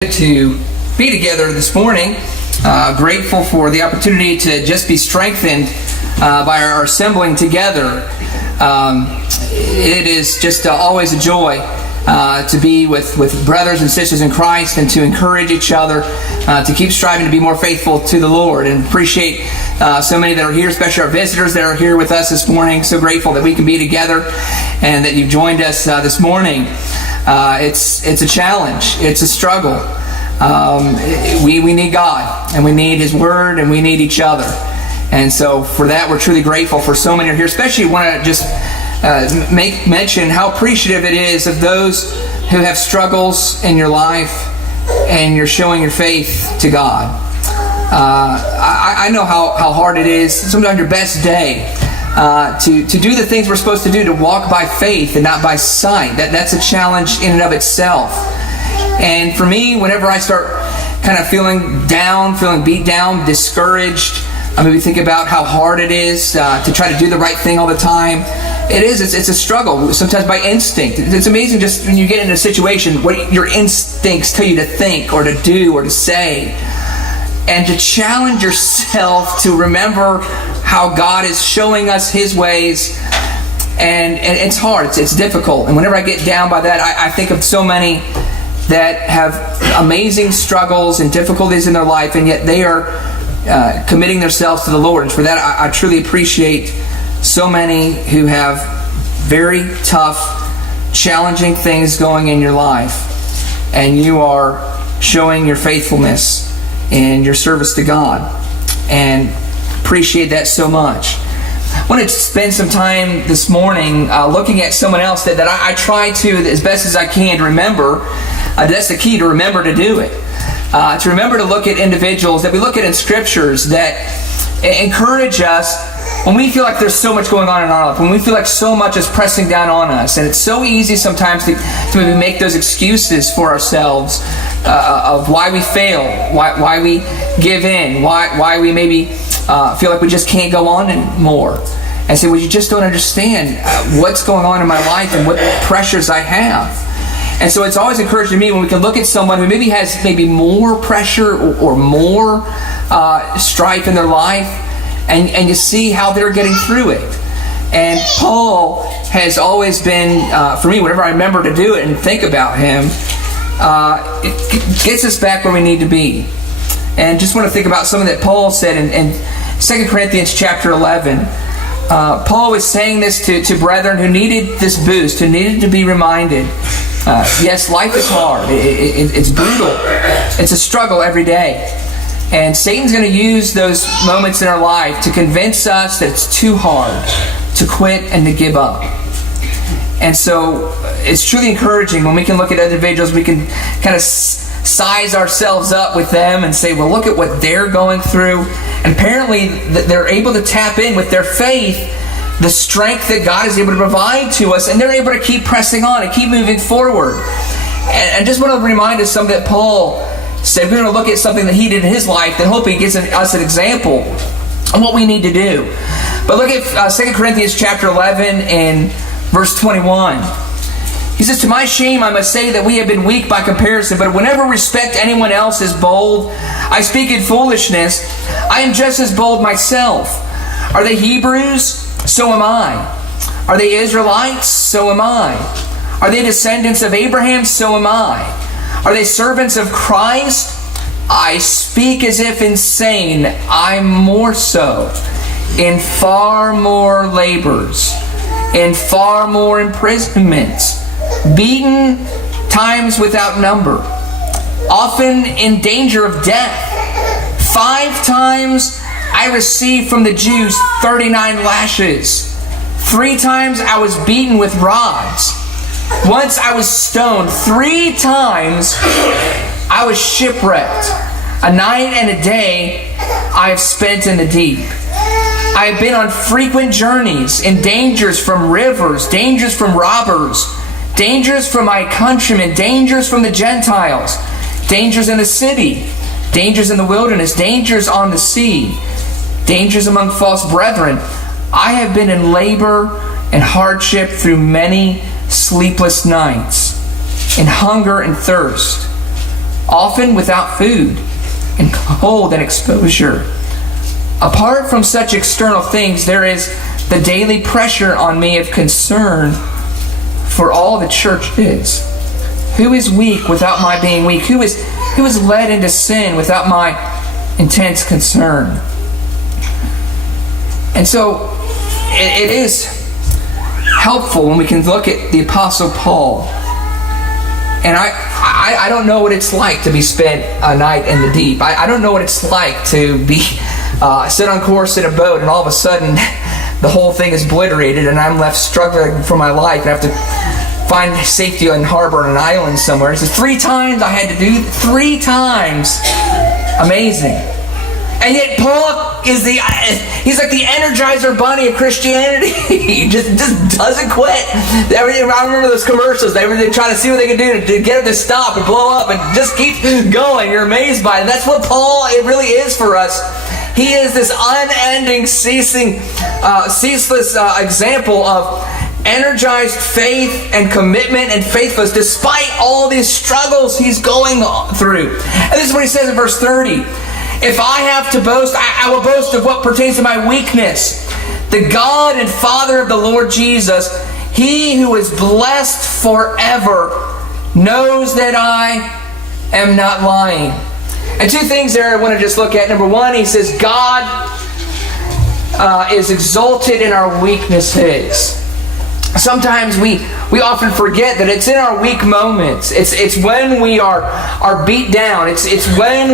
To be together this morning. Grateful for the opportunity to just be strengthened by our assembling together. It is just always a joy to be with brothers and sisters in Christ and to encourage each other to keep striving to be more faithful to the Lord, and appreciate so many that are here, especially our visitors that are here with us this morning. So grateful that we can be together and that you've joined us this morning. It's a challenge. It's a struggle. We need God, and we need His Word, and we need each other. And so for that, we're truly grateful for so many are here. Especially want to just make mention how appreciative it is of those who have struggles in your life, and you're showing your faith to God. I know how hard it is, sometimes on your best day, to do the things we're supposed to do, to walk by faith and not by sight. That's a challenge in and of itself. And for me, whenever I start kind of feeling down, feeling beat down, discouraged, I maybe think about how hard it is to try to do the right thing all the time. It's a struggle, sometimes by instinct. It's amazing just when you get in a situation, what your instincts tell you to think or to do or to say. And to challenge yourself to remember how God is showing us His ways. And it's hard, it's difficult. And whenever I get down by that, I think of so many that have amazing struggles and difficulties in their life, and yet they are committing themselves to the Lord. And for that, I truly appreciate so many who have very tough, challenging things going in your life, and you are showing your faithfulness in your service to God, and appreciate that so much. I want to spend some time this morning looking at someone else that I try to, as best as I can, to remember. That's the key, to remember to do it. To remember to look at individuals that we look at in scriptures that encourage us when we feel like there's so much going on in our life, when we feel like so much is pressing down on us. And it's so easy sometimes to maybe make those excuses for ourselves of why we fail, why we give in, why we maybe feel like we just can't go on anymore. And say, well, you just don't understand what's going on in my life and what pressures I have. And so it's always encouraging me when we can look at someone who maybe has more pressure or more strife in their life, and you see how they're getting through it. And Paul has always been, for me, whenever I remember to do it and think about him, it gets us back where we need to be. And just want to think about something that Paul said in 2 Corinthians chapter 11. Paul was saying this to brethren who needed this boost, who needed to be reminded. Yes, life is hard. It's brutal. It's a struggle every day. And Satan's going to use those moments in our life to convince us that it's too hard to quit and to give up. And so it's truly encouraging when we can look at individuals, we can kind of size ourselves up with them and say, well, look at what they're going through. And apparently they're able to tap in with their faith the strength that God is able to provide to us, and they're able to keep pressing on and keep moving forward. And I just want to remind us something that Paul said. We're going to look at something that he did in his life that hopefully gives us an example of what we need to do. But look at 2 Corinthians chapter 11 and verse 21. He says, to my shame I must say that we have been weak by comparison, but whenever respect anyone else is bold, I speak in foolishness. I am just as bold myself. Are they Hebrews? So am I. Are they Israelites? So am I. Are they descendants of Abraham? So am I. Are they servants of Christ? I speak as if insane. I'm more so. In far more labors, in far more imprisonments, beaten times without number, often in danger of death. 5 times I received from the Jews 39 lashes. 3 times I was beaten with rods. Once I was stoned. 3 times I was shipwrecked. A night and a day I have spent in the deep. I have been on frequent journeys, in dangers from rivers, dangers from robbers, dangers from my countrymen, dangers from the Gentiles, dangers in the city, dangers in the wilderness, dangers on the sea, dangers among false brethren. I have been in labor and hardship through many sleepless nights, in hunger and thirst, often without food, and cold and exposure. Apart from such external things, there is the daily pressure on me of concern for all the church is. Who is weak without my being weak? Who is led into sin without my intense concern? And so it is helpful when we can look at the Apostle Paul. And I don't know what it's like to be spent a night in the deep. I don't know what it's like to be sit on course in a boat and all of a sudden the whole thing is obliterated and I'm left struggling for my life and I have to find safety in harbor on an island somewhere. He says 3 times I had to do 3 times. Amazing. And yet Paul is he's like the Energizer Bunny of Christianity. He just doesn't quit. I remember those commercials. They try to see what they can do to get him to stop and blow up and just keep going. You're amazed by it. That's what Paul, it really is for us. He is this unending, ceaseless example of energized faith and commitment and faithfulness despite all these struggles he's going through. And this is what he says in verse 30. If I have to boast, I will boast of what pertains to my weakness. The God and Father of the Lord Jesus, He who is blessed forever, knows that I am not lying. And 2 things there I want to just look at. Number 1, he says God is exalted in our weaknesses. Sometimes we often forget that it's in our weak moments. It's when we are beat down. It's when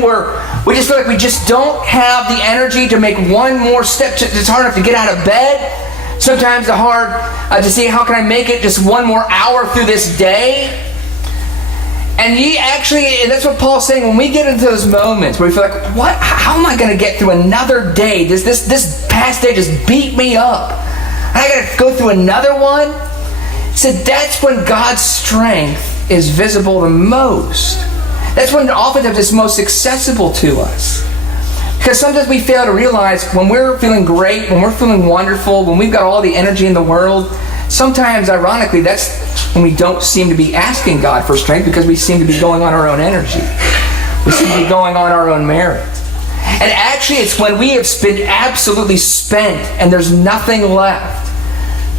we just feel like we just don't have the energy to make one more step. It's hard enough to get out of bed. Sometimes it's hard to see how can I make it just one more hour through this day. And that's what Paul's saying. When we get into those moments where we feel like, how am I going to get through another day? This past day just beat me up. And I got to go through another one. He said that's when God's strength is visible the most. That's when oftentimes it's most accessible to us. Because sometimes we fail to realize when we're feeling great, when we're feeling wonderful, when we've got all the energy in the world, sometimes, ironically, that's when we don't seem to be asking God for strength because we seem to be going on our own energy. We seem to be going on our own merit. And actually, it's when we have been absolutely spent and there's nothing left.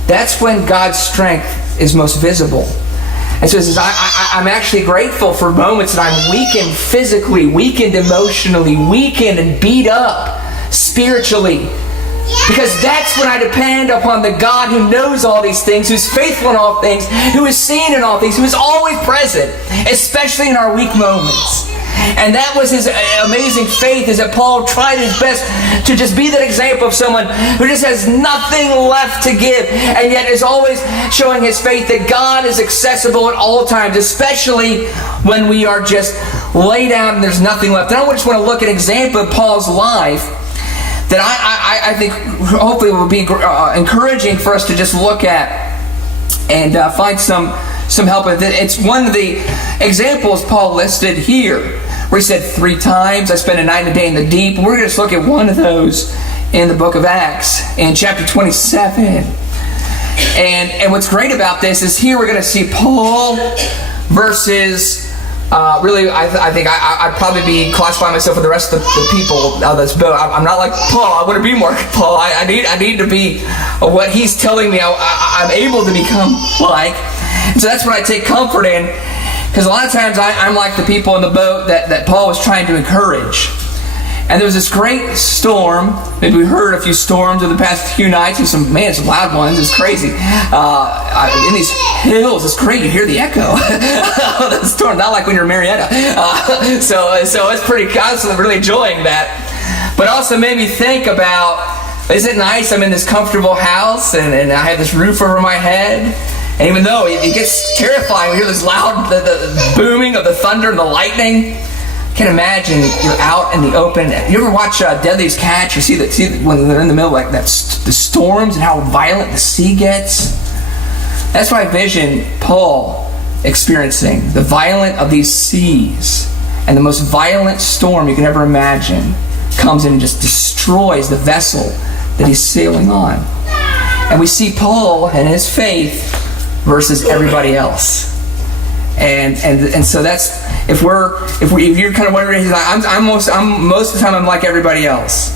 That's when God's strength is most visible. And so it says, I'm actually grateful for moments that I'm weakened physically, weakened emotionally, weakened and beat up spiritually. Because that's when I depend upon the God who knows all these things, who's faithful in all things, who is seen in all things, who is always present, especially in our weak moments. And that was his amazing faith, is that Paul tried his best to just be that example of someone who just has nothing left to give, and yet is always showing his faith that God is accessible at all times, especially when we are just laid down and there's nothing left. And I just want to look at an example of Paul's life that I think hopefully will be encouraging for us to just look at and find some help with it. It's one of the examples Paul listed here, where he said 3 times, I spent a night and a day in the deep. We're going to just look at one of those in the book of Acts, in chapter 27. And what's great about this is here we're going to see Paul versus... really, I think I'd probably be classifying myself with the rest of the people of this boat. I'm not like Paul. I want to be more like Paul. I need to be what he's telling me I'm able to become like. And so that's what I take comfort in, because a lot of times I'm like the people in the boat that Paul was trying to encourage. And there was this great storm. Maybe we heard a few storms in the past few nights. There's some loud ones. It's crazy. In these hills, it's great. You hear the echo of the storm. Not like when you're in Marietta. So it's pretty constant. Really enjoying that. But also made me think about, is it nice? I'm in this comfortable house and I have this roof over my head. And even though it gets terrifying, we hear this loud the booming of the thunder and the lightning. Can imagine you're out in the open. You ever watch Deadliest Catch? You see when they're in the middle, like the storms and how violent the sea gets. That's why I vision Paul experiencing the violent of these seas, and the most violent storm you can ever imagine comes in and just destroys the vessel that he's sailing on. And we see Paul and his faith versus everybody else. And so that's if you're kind of wondering, he's like, most of the time I'm like everybody else.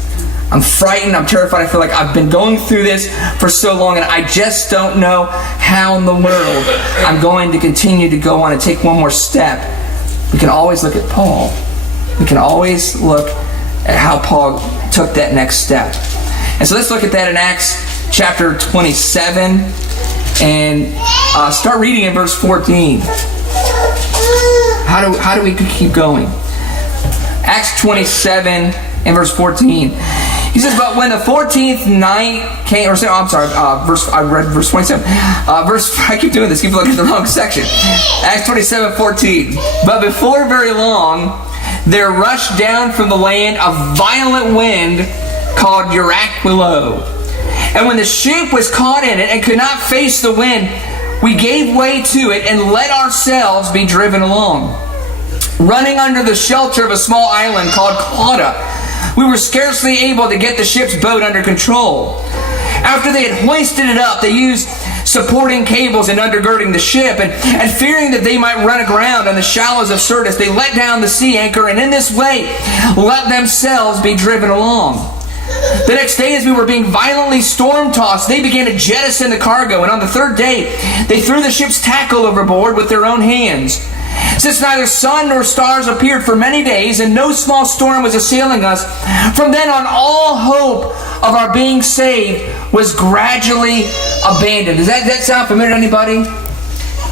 I'm frightened, I'm terrified, I feel like I've been going through this for so long and I just don't know how in the world I'm going to continue to go on and take one more step. We can always look at Paul. We can always look at how Paul took that next step. And so let's look at that in Acts chapter 27 and start reading in verse 14. How do we keep going? Acts 27 and verse 14. He says, but when the 14th night came, I read verse 27. I keep doing this, keep looking at the wrong section. Acts 27:14. But before very long, there rushed down from the land a violent wind called Euraquilo. And when the ship was caught in it and could not face the wind, we gave way to it and let ourselves be driven along, running under the shelter of a small island called Clauda. We were scarcely able to get the ship's boat under control. After they had hoisted it up, they used supporting cables and undergirding the ship, and fearing that they might run aground on the shallows of Syrtis, they let down the sea anchor, and in this way let themselves be driven along. The next day, as we were being violently storm-tossed, they began to jettison the cargo, and on the third day they threw the ship's tackle overboard with their own hands. Since neither sun nor stars appeared for many days, and no small storm was assailing us, from then on all hope of our being saved was gradually abandoned. Does that sound familiar to anybody?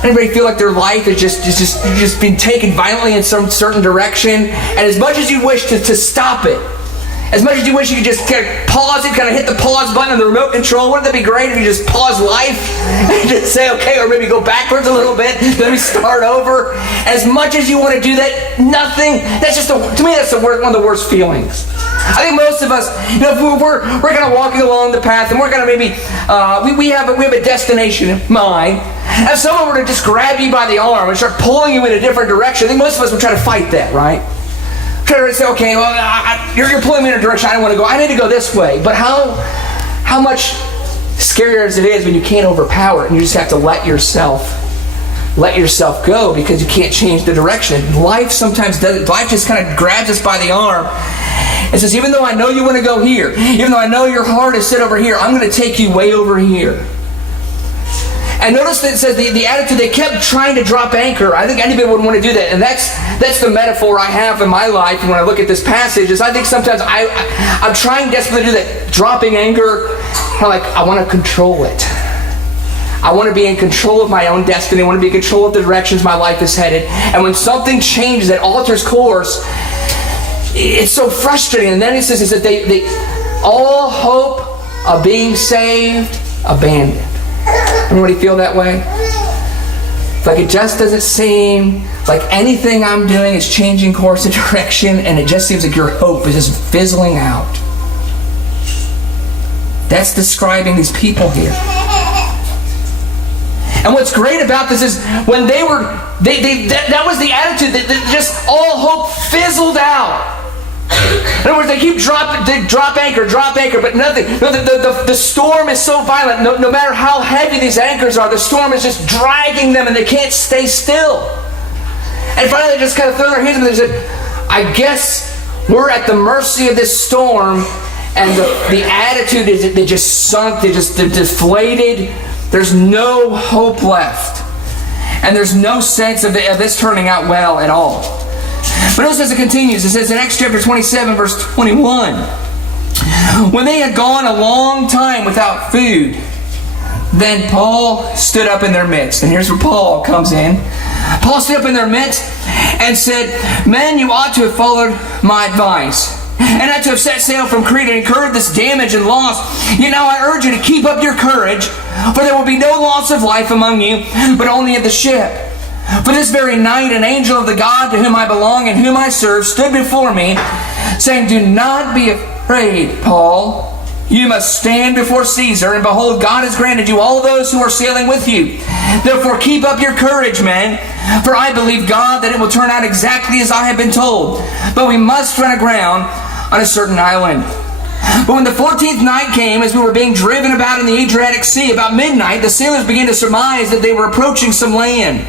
Anybody feel like their life is just being taken violently in some certain direction, and as much as you wish to stop it, as much as you wish you could just kind of pause it, kind of hit the pause button on the remote control, wouldn't that be great if you just pause life and just say, okay, or maybe go backwards a little bit, let me start over. As much as you want to do that, nothing, that's just, to me, that's one of the worst feelings. I think most of us, we're kind of walking along the path and we're kind of maybe, we have a destination in mind. And if someone were to just grab you by the arm and start pulling you in a different direction, I think most of us would try to fight that, right? Try to say, okay, well, you're pulling me in a direction I don't want to go. I need to go this way. But how much scarier as it is when you can't overpower it and you just have to let yourself go because you can't change the direction. Life sometimes does. Life just kind of grabs us by the arm and says, even though I know you want to go here, even though I know your heart is set over here, I'm going to take you way over here. And notice that it says the attitude, they kept trying to drop anchor. I think anybody would want to do that. And that's the metaphor I have in my life when I look at this passage, is I think sometimes I'm trying desperately to do that. Dropping anchor, kind of like I want to control it. I want to be in control of my own destiny. I want to be in control of the directions my life is headed. And when something changes that alters course, it's so frustrating. And then he says that they all hope of being saved abandoned. Anybody feel that way? It's like it just doesn't seem like anything I'm doing is changing course and direction, and it just seems like your hope is just fizzling out. That's describing these people here. And what's great about this is when that was the attitude that just all hope fizzled out. In other words, they keep drop anchor, but nothing. No, the storm is so violent, no matter how heavy these anchors are, the storm is just dragging them and they can't stay still. And finally they just kind of throw their hands up and they said, I guess we're at the mercy of this storm. And the attitude is that they just sunk, they're deflated. There's no hope left. And there's no sense of this turning out well at all. But notice as it continues, it says in Acts chapter 27, verse 21, when they had gone a long time without food, then Paul stood up in their midst. And here's where Paul comes in. Paul stood up in their midst and said, men, you ought to have followed my advice, and not to have set sail from Crete and incurred this damage and loss. Yet now I urge you to keep up your courage, for there will be no loss of life among you, but only of the ship. For this very night an angel of the God to whom I belong and whom I serve stood before me, saying, do not be afraid, Paul. You must stand before Caesar, and behold, God has granted you all those who are sailing with you. Therefore keep up your courage, men, for I believe God that it will turn out exactly as I have been told. But we must run aground on a certain island. But when the 14th night came, as we were being driven about in the Adriatic Sea, about midnight, the sailors began to surmise that they were approaching some land.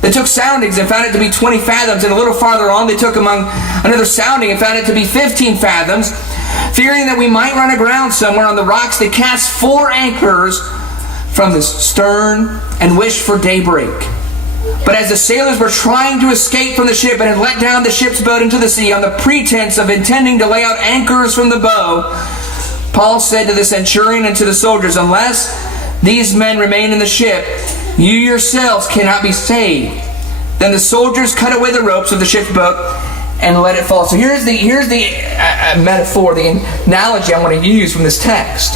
They took soundings and found it to be 20 fathoms, and a little farther on they took another sounding and found it to be 15 fathoms. Fearing that we might run aground somewhere on the rocks, they cast 4 anchors from the stern and wished for daybreak. But as the sailors were trying to escape from the ship and had let down the ship's boat into the sea on the pretense of intending to lay out anchors from the bow, Paul said to the centurion and to the soldiers, "Unless these men remain in the ship, you yourselves cannot be saved." Then the soldiers cut away the ropes of the ship's boat and let it fall. So here's the metaphor, the analogy I want to use from this text.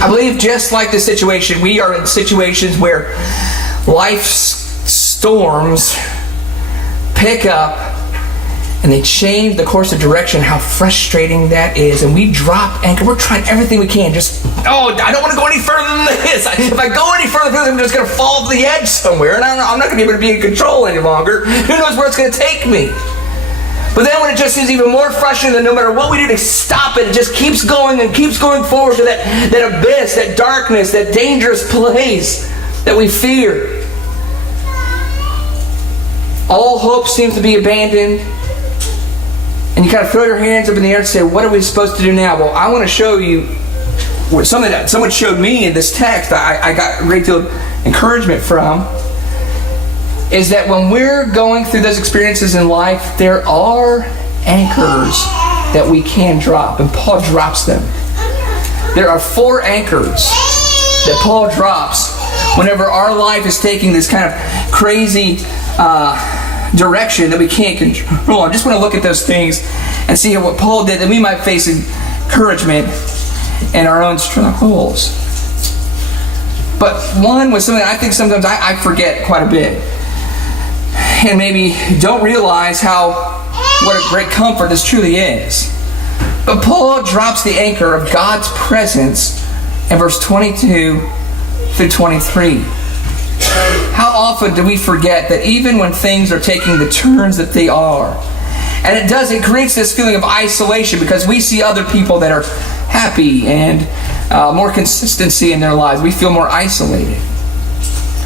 I believe just like this situation, we are in situations where life's storms pick up and they change the course of direction. How frustrating that is. And we drop anchor. We're trying everything we can. I don't want to go any further than this. If I go any further, I'm just going to fall off the edge somewhere. And I'm not going to be able to be in control any longer. Who knows where it's going to take me? But then when it just seems even more frustrating, that no matter what we do to stop it, it just keeps going and keeps going forward to that abyss, that darkness, that dangerous place that we fear. All hope seems to be abandoned. And you kind of throw your hands up in the air and say, what are we supposed to do now? Well, I want to show you something that someone showed me in this text I got a great deal of encouragement from, is that when we're going through those experiences in life, there are anchors that we can drop, and Paul drops them. There are 4 anchors that Paul drops whenever our life is taking this kind of crazy direction that we can't control. I just want to look at those things and see what Paul did, that we might face encouragement in our own struggles. But one was something I think sometimes I forget quite a bit, and maybe don't realize what a great comfort this truly is. But Paul drops the anchor of God's presence in verse 22 through 23. How often do we forget that even when things are taking the turns that they are, and it creates this feeling of isolation because we see other people that are happy and more consistency in their lives. We feel more isolated.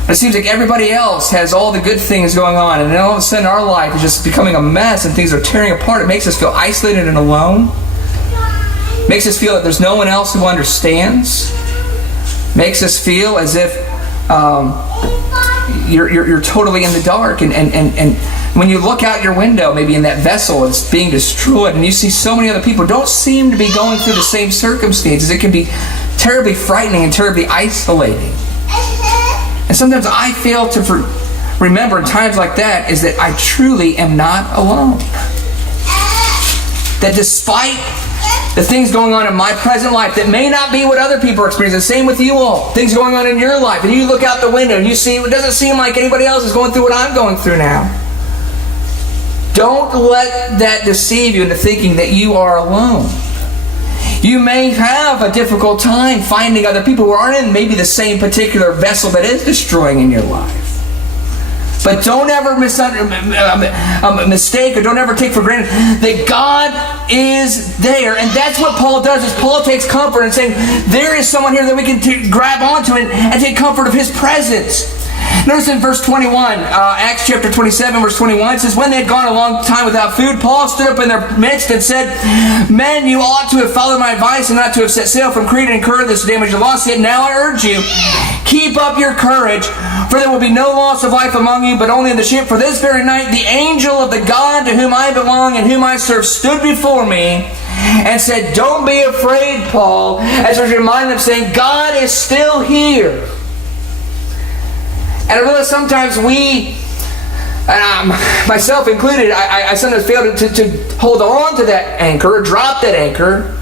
It seems like everybody else has all the good things going on, and then all of a sudden our life is just becoming a mess and things are tearing apart. It makes us feel isolated and alone. It makes us feel that there's no one else who understands. It makes us feel as if you're totally in the dark, and when you look out your window, maybe in that vessel, it's being destroyed, and you see so many other people who don't seem to be going through the same circumstances. It can be terribly frightening and terribly isolating. And sometimes I fail to remember in times like that is that I truly am not alone. That despite the things going on in my present life that may not be what other people are experiencing, same with you all, things going on in your life, and you look out the window and you see it doesn't seem like anybody else is going through what I'm going through now. Don't let that deceive you into thinking that you are alone. You may have a difficult time finding other people who aren't in maybe the same particular vessel that is destroying in your life. But don't ever mistake or don't ever take for granted that God is there. And that's what Paul does, is Paul takes comfort in saying there is someone here that we can grab onto and take comfort of His presence. Notice in verse 21, Acts chapter 27, verse 21, it says, when they had gone a long time without food, Paul stood up in their midst and said, men, you ought to have followed my advice and not to have set sail from Crete and incurred this damage of loss. Yet now I urge you, keep up your courage, for there will be no loss of life among you, but only in the ship. For this very night the angel of the God to whom I belong and whom I serve stood before me and said, don't be afraid, Paul, as I remind them, saying, God is still here. And I realize sometimes we, and myself included, I sometimes fail to hold on to that anchor, or drop that anchor,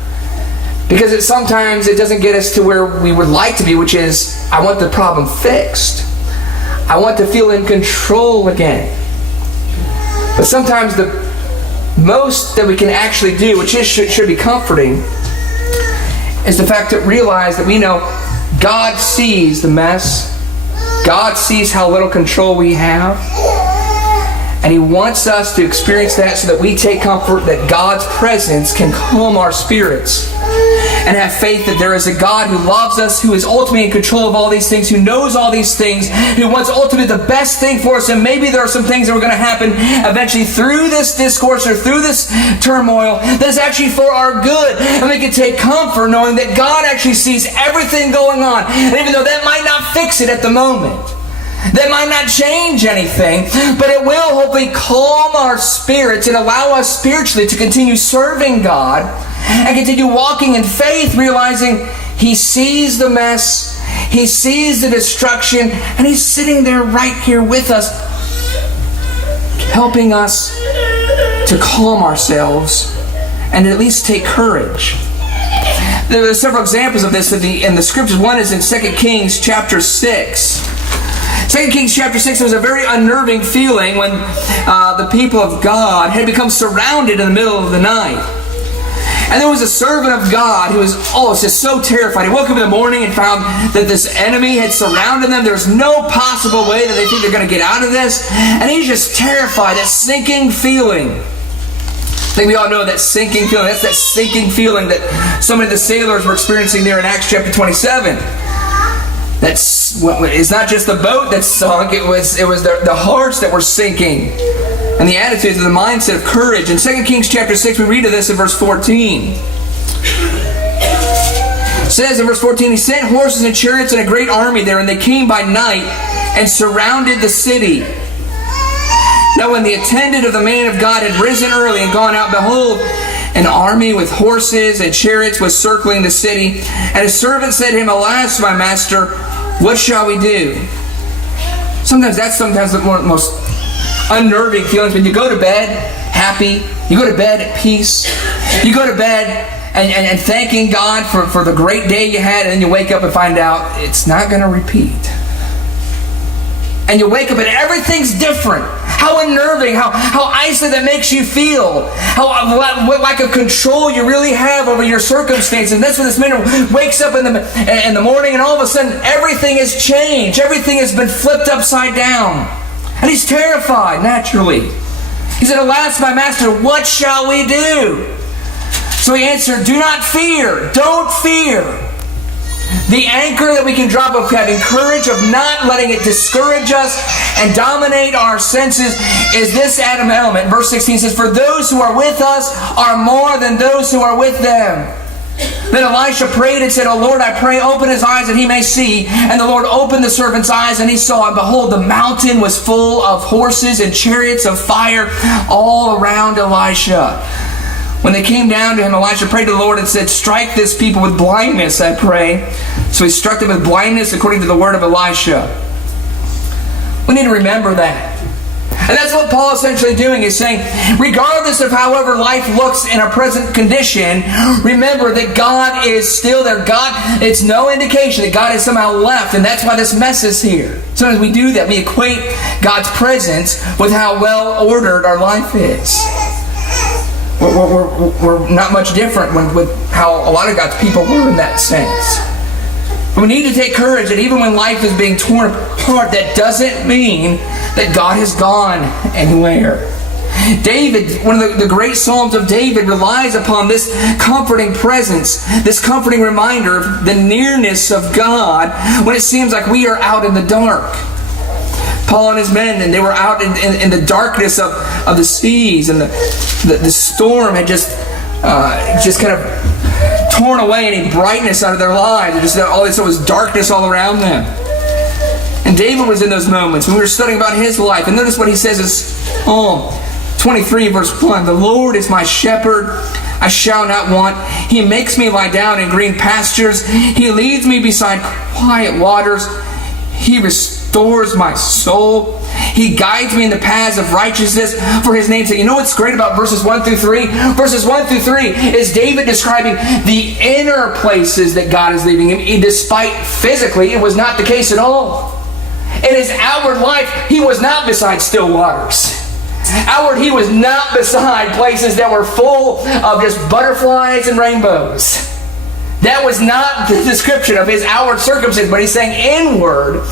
because sometimes it doesn't get us to where we would like to be, which is, I want the problem fixed. I want to feel in control again. But sometimes the most that we can actually do, which should be comforting, is the fact that realize that we know God sees the mess. God sees how little control we have, and He wants us to experience that so that we take comfort that God's presence can calm our spirits. and have faith that there is a God who loves us, who is ultimately in control of all these things, who knows all these things, who wants ultimately the best thing for us. And maybe there are some things that are going to happen eventually through this discourse or through this turmoil that is actually for our good. And we can take comfort knowing that God actually sees everything going on. And even though that might not fix it at the moment, that might not change anything, but it will hopefully calm our spirits and allow us spiritually to continue serving God and continue walking in faith, realizing He sees the mess, He sees the destruction, and He's sitting there right here with us, helping us to calm ourselves and at least take courage. There are several examples of this in the scriptures. One is in 2 Kings chapter 6. 2 Kings chapter 6 was a very unnerving feeling when the people of God had become surrounded in the middle of the night. And there was a servant of God who was just so terrified. He woke up in the morning and found that this enemy had surrounded them. There's no possible way that they think they're going to get out of this. And he's just terrified, that sinking feeling. I think we all know that sinking feeling. That's that sinking feeling that so many of the sailors were experiencing there in Acts chapter 27. It's not just the boat that sunk, it was the hearts that were sinking. And the attitudes and the mindset of courage. In 2 Kings chapter 6, we read of this in verse 14. It says in verse 14, He sent horses and chariots and a great army there, and they came by night and surrounded the city. Now when the attendant of the man of God had risen early and gone out, behold, an army with horses and chariots was circling the city. And his servant said to him, Alas, my master, what shall we do? Sometimes the most unnerving feelings when you go to bed happy, you go to bed at peace, you go to bed and thanking God for the great day you had, and then you wake up and find out it's not going to repeat. And you wake up and everything's different. How unnerving, how isolated that makes you feel. What lack of control you really have over your circumstances. And that's when this man wakes up in the morning and all of a sudden everything has changed. Everything has been flipped upside down. And he's terrified, naturally. He said, Alas, my master, what shall we do? So he answered, Do not fear, don't fear. The anchor that we can drop of having courage, of not letting it discourage us and dominate our senses, is this Adam element. Verse 16 says, For those who are with us are more than those who are with them. Then Elisha prayed and said, O Lord, I pray, open his eyes that he may see. And the Lord opened the servant's eyes, and he saw, and behold, the mountain was full of horses and chariots of fire all around Elisha. When they came down to him, Elisha prayed to the Lord and said, Strike this people with blindness, I pray. So he struck them with blindness according to the word of Elisha. We need to remember that. And that's what Paul is essentially doing, is saying, regardless of however life looks in our present condition, remember that God is still there. God, it's no indication that God has somehow left, and that's why this mess is here. Sometimes we do that. We equate God's presence with how well ordered our life is. We're not much different with how a lot of God's people were in that sense. But we need to take courage that even when life is being torn apart, that doesn't mean that God has gone anywhere. David, one of the great Psalms of David, relies upon this comforting presence, this comforting reminder of the nearness of God when it seems like we are out in the dark. Paul and his men, and they were out in the darkness of the seas, and the storm had just kind of torn away any brightness out of their lives. All they saw was darkness all around them. And David was in those moments when we were studying about his life. And notice what he says is Psalm 23 verse 1. The Lord is my shepherd, I shall not want. He makes me lie down in green pastures. He leads me beside quiet waters. He restores my soul. He guides me in the paths of righteousness for His name's sake. You know what's great about verses 1 through 3? Verses 1 through 3 is David describing the inner places that God is leading him. Despite physically, it was not the case at all. In his outward life, he was not beside still waters. Outward, he was not beside places that were full of just butterflies and rainbows. That was not the description of his outward circumstance, but he's saying inward,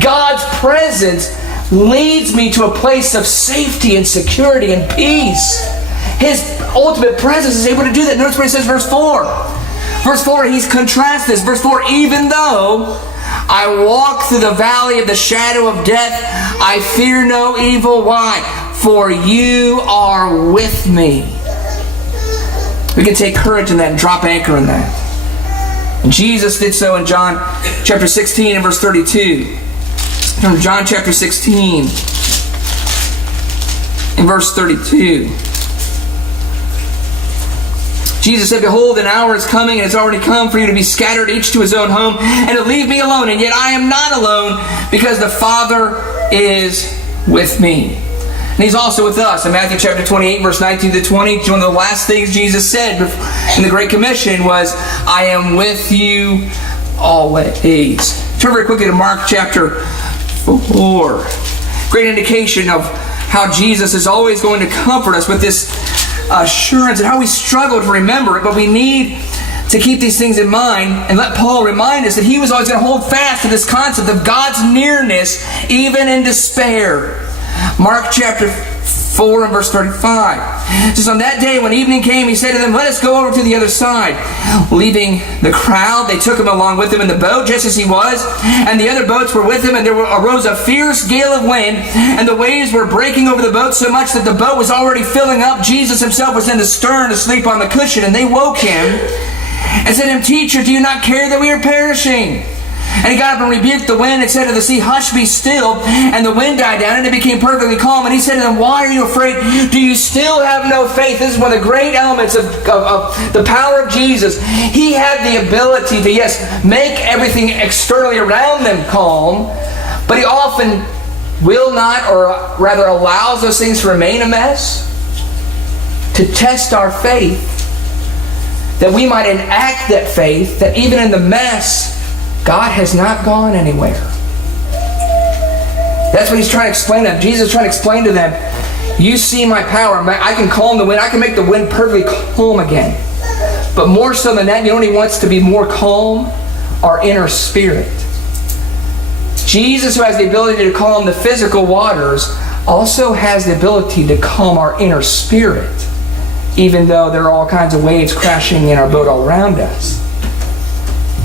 God's presence leads me to a place of safety and security and peace. His ultimate presence is able to do that. Notice what he says, verse 4. Verse 4, he's contrasted this. Verse 4, even though I walk through the valley of the shadow of death, I fear no evil. Why? For you are with me. We can take courage in that and drop anchor in that. And Jesus did so in John chapter 16 and verse 32. From John chapter 16 and verse 32. Jesus said, behold, an hour is coming and has already come for you to be scattered each to his own home and to leave me alone. And yet I am not alone, because the Father is with me. And he's also with us. In Matthew chapter 28, verse 19 to 20, one of the last things Jesus said in the Great Commission was, I am with you always. Turn very quickly to Mark chapter 4. Great indication of how Jesus is always going to comfort us with this assurance, and how we struggle to remember it, but we need to keep these things in mind and let Paul remind us that he was always going to hold fast to this concept of God's nearness even in despair. Mark chapter 4 and verse 35. It says, on that day when evening came, he said to them, let us go over to the other side. Leaving the crowd, they took him along with them in the boat, just as he was, and the other boats were with him, and there arose a fierce gale of wind, and the waves were breaking over the boat so much that the boat was already filling up. Jesus himself was in the stern asleep on the cushion, and they woke him and said to him, teacher, do you not care that we are perishing? And he got up and rebuked the wind and said to the sea, hush, be still. And the wind died down and it became perfectly calm. And he said to them, why are you afraid? Do you still have no faith? This is one of the great elements of the power of Jesus. He had the ability to, yes, make everything externally around them calm, but he often will not, or rather allows those things to remain a mess, to test our faith, that we might enact that faith, that even in the mess, God has not gone anywhere. That's what he's trying to explain to them. Jesus is trying to explain to them, you see my power. I can calm the wind. I can make the wind perfectly calm again. But more so than that, you know what he wants to be more calm? Our inner spirit. Jesus, who has the ability to calm the physical waters, also has the ability to calm our inner spirit, even though there are all kinds of waves crashing in our boat all around us.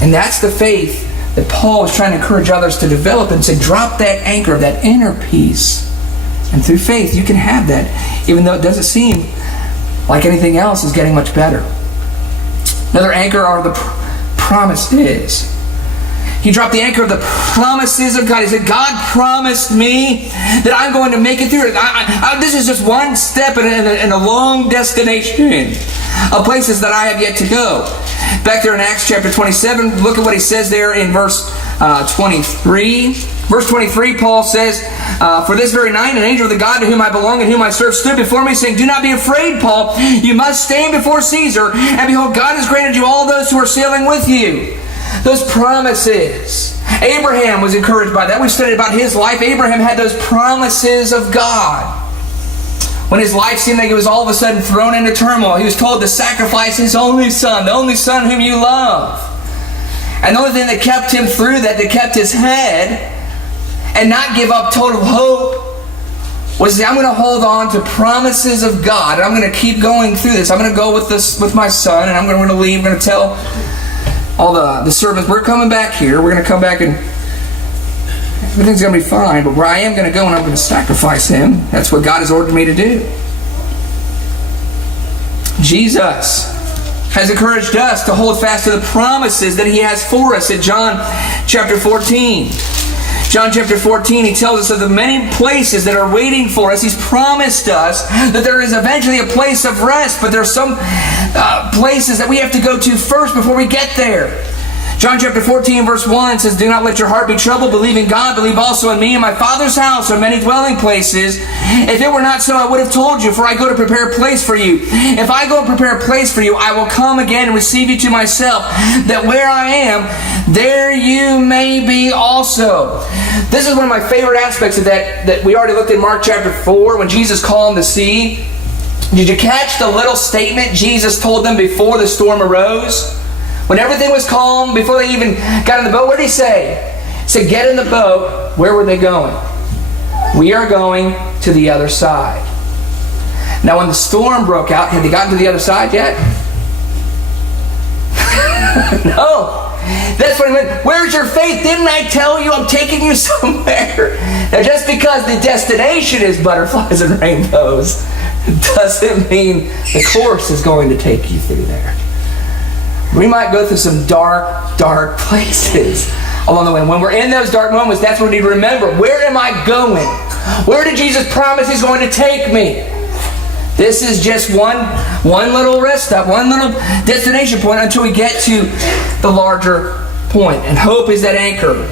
And that's the faith that Paul is trying to encourage others to develop and say, drop that anchor, that inner peace. And through faith, you can have that, even though it doesn't seem like anything else is getting much better. Another anchor are the promises. He dropped the anchor of the promises of God. He said, God promised me that I'm going to make it through. This is just one step in a long destination of places that I have yet to go. Back there in Acts chapter 27, look at what he says there in verse 23. Verse 23, Paul says, for this very night, an angel of the God to whom I belong and whom I serve stood before me, saying, do not be afraid, Paul. You must stand before Caesar. And behold, God has granted you all those who are sailing with you. Those promises. Abraham was encouraged by that. We've studied about his life. Abraham had those promises of God. When his life seemed like it was all of a sudden thrown into turmoil, he was told to sacrifice his only son, the only son whom you love. And the only thing that kept him through that kept his head and not give up total hope, was I'm going to hold on to promises of God, and I'm going to keep going through this. I'm going to go with my son, and we're going to leave. I'm going to tell all the servants, we're coming back here. We're going to come back and everything's going to be fine. But where I am going to go, and I'm going to sacrifice him. That's what God has ordered me to do. Jesus has encouraged us to hold fast to the promises that he has for us in John chapter 14. John chapter 14, he tells us of the many places that are waiting for us. He's promised us that there is eventually a place of rest, but there are some places that we have to go to first before we get there. John chapter 14 verse 1 says, do not let your heart be troubled. Believe in God. Believe also in me. In my Father's house are many dwelling places. If it were not so, I would have told you, for I go to prepare a place for you. If I go and prepare a place for you, I will come again and receive you to myself, that where I am, there you may be also. This is one of my favorite aspects of that we already looked at in Mark chapter 4 when Jesus calmed the sea. Did you catch the little statement Jesus told them before the storm arose? When everything was calm, before they even got in the boat, what did he say? He said, get in the boat. Where were they going? We are going to the other side. Now when the storm broke out, had they gotten to the other side yet? No. That's what he meant. Where's your faith? Didn't I tell you I'm taking you somewhere? Now, just because the destination is butterflies and rainbows doesn't mean the course is going to take you through there. We might go through some dark, dark places along the way. And when we're in those dark moments, that's what we need to remember. Where am I going? Where did Jesus promise He's going to take me? This is just one little rest stop, one little destination point until we get to the larger point. And hope is that anchor.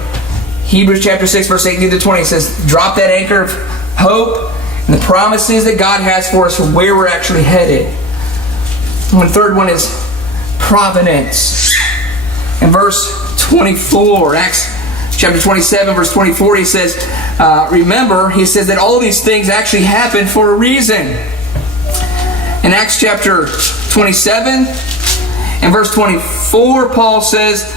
Hebrews chapter 6, verse 18 to 20 says, drop that anchor of hope and the promises that God has for us for where we're actually headed. And the third one is providence. In verse 24, Acts chapter 27, verse 24, he says, remember, he says that all these things actually happen for a reason. In Acts chapter 27 and verse 24, Paul says,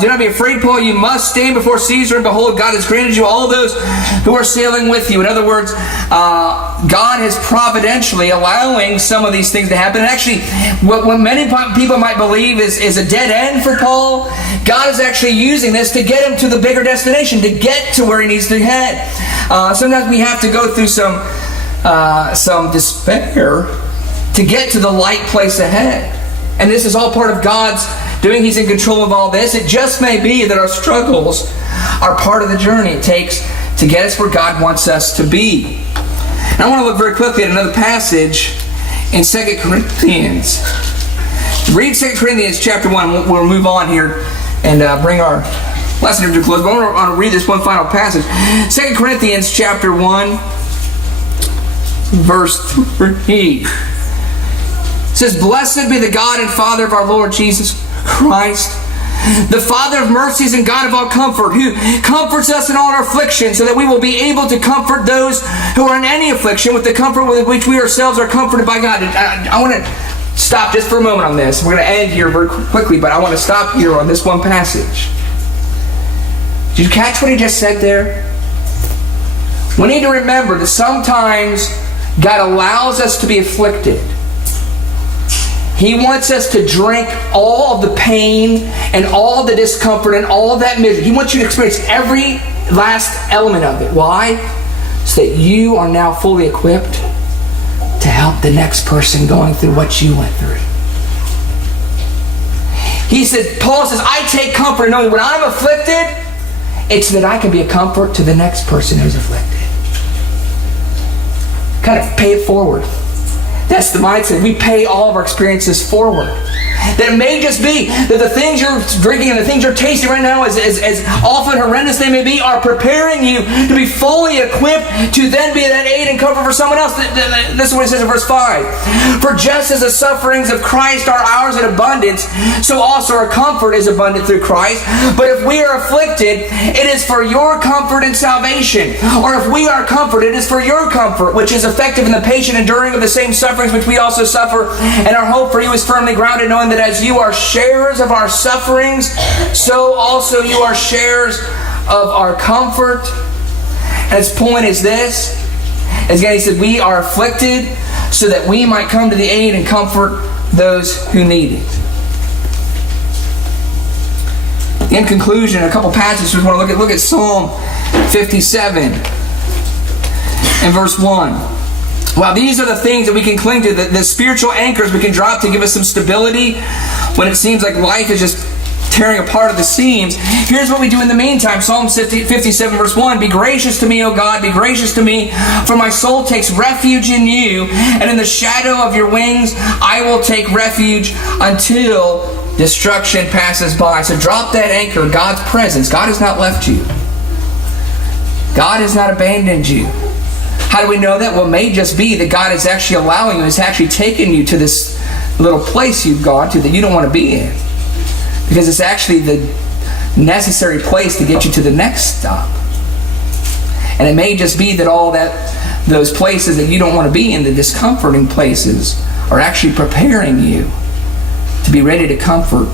do not be afraid, Paul. You must stand before Caesar, and behold, God has granted you all those who are sailing with you. In other words, God is providentially allowing some of these things to happen. And actually, what many people might believe is a dead end for Paul, God is actually using this to get him to the bigger destination, to get to where he needs to head. Sometimes we have to go through some despair to get to the light place ahead. And this is all part of God's doing. He's in control of all this. It just may be that our struggles are part of the journey it takes to get us where God wants us to be. And I want to look very quickly at another passage in 2 Corinthians. Read 2 Corinthians chapter 1. We'll move on here and bring our lesson to a close. But I want to read this one final passage. 2 Corinthians chapter 1, verse 3. It says, blessed be the God and Father of our Lord Jesus Christ, the Father of mercies and God of all comfort, who comforts us in all our affliction, so that we will be able to comfort those who are in any affliction with the comfort with which we ourselves are comforted by God. I want to stop just for a moment on this. We're going to end here very quickly, but I want to stop here on this one passage. Did you catch what he just said there? We need to remember that sometimes God allows us to be afflicted. He wants us to drink all of the pain and all of the discomfort and all of that misery. He wants you to experience every last element of it. Why? So that you are now fully equipped to help the next person going through what you went through. Paul says, I take comfort in knowing when I'm afflicted, it's that I can be a comfort to the next person who's afflicted. Kind of pay it forward. That's the mindset. We pay all of our experiences forward. That it may just be that the things you're drinking and the things you're tasting right now, as often horrendous they may be, are preparing you to be fully equipped to then be that aid and comfort for someone else. This is what it says in verse 5. For just as the sufferings of Christ are ours in abundance, so also our comfort is abundant through Christ. But if we are afflicted, it is for your comfort and salvation. Or if we are comforted, it is for your comfort, which is effective in the patient enduring of the same sufferings which we also suffer. And our hope for you is firmly grounded, knowing that as you are sharers of our sufferings, so also you are sharers of our comfort. And his point is this. Again, he said, we are afflicted so that we might come to the aid and comfort those who need it. In conclusion, a couple passages we want to look at Psalm 57 and verse 1. Wow, these are the things that we can cling to, the spiritual anchors we can drop to give us some stability when it seems like life is just tearing apart at the seams. Here's what we do in the meantime. Psalm 57 verse 1. Be gracious to me, O God, be gracious to me, for my soul takes refuge in you, and in the shadow of your wings I will take refuge until destruction passes by. So drop that anchor, God's presence. God has not left you. God has not abandoned you. How do we know that? Well, it may just be that God is actually allowing you, is actually taking you to this little place you've gone to that you don't want to be in. Because it's actually the necessary place to get you to the next stop. And it may just be that those places that you don't want to be in, the discomforting places, are actually preparing you to be ready to comfort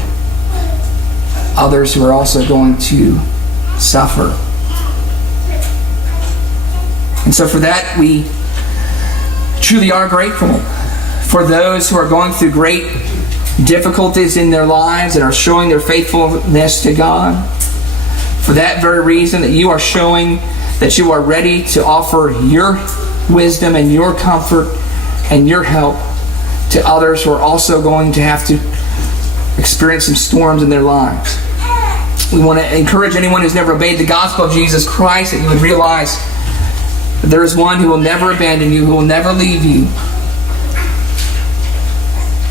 others who are also going to suffer. And so for that, we truly are grateful for those who are going through great difficulties in their lives and are showing their faithfulness to God. For that very reason, that you are showing that you are ready to offer your wisdom and your comfort and your help to others who are also going to have to experience some storms in their lives. We want to encourage anyone who's never obeyed the gospel of Jesus Christ that you would realize that there is one who will never abandon you, who will never leave you,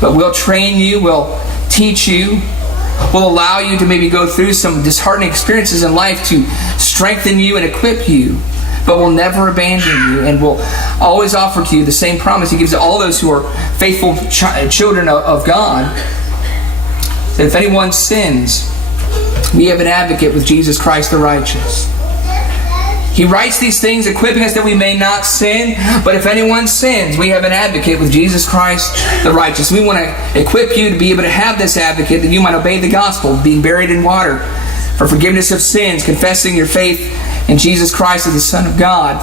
but will train you, will teach you, will allow you to maybe go through some disheartening experiences in life to strengthen you and equip you, but will never abandon you, and will always offer to you the same promise He gives to all those who are faithful children of God, that if anyone sins, we have an advocate with Jesus Christ the righteous. He writes these things equipping us that we may not sin, but if anyone sins, we have an advocate with Jesus Christ the righteous. We want to equip you to be able to have this advocate, that you might obey the gospel, being buried in water for forgiveness of sins, confessing your faith in Jesus Christ as the Son of God,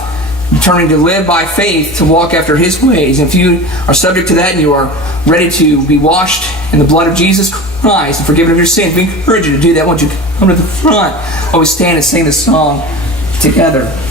turning to live by faith, to walk after His ways. And if you are subject to that and you are ready to be washed in the blood of Jesus Christ and forgiven of your sins, we encourage you to do that. Once you come to the front, always stand and sing this song together.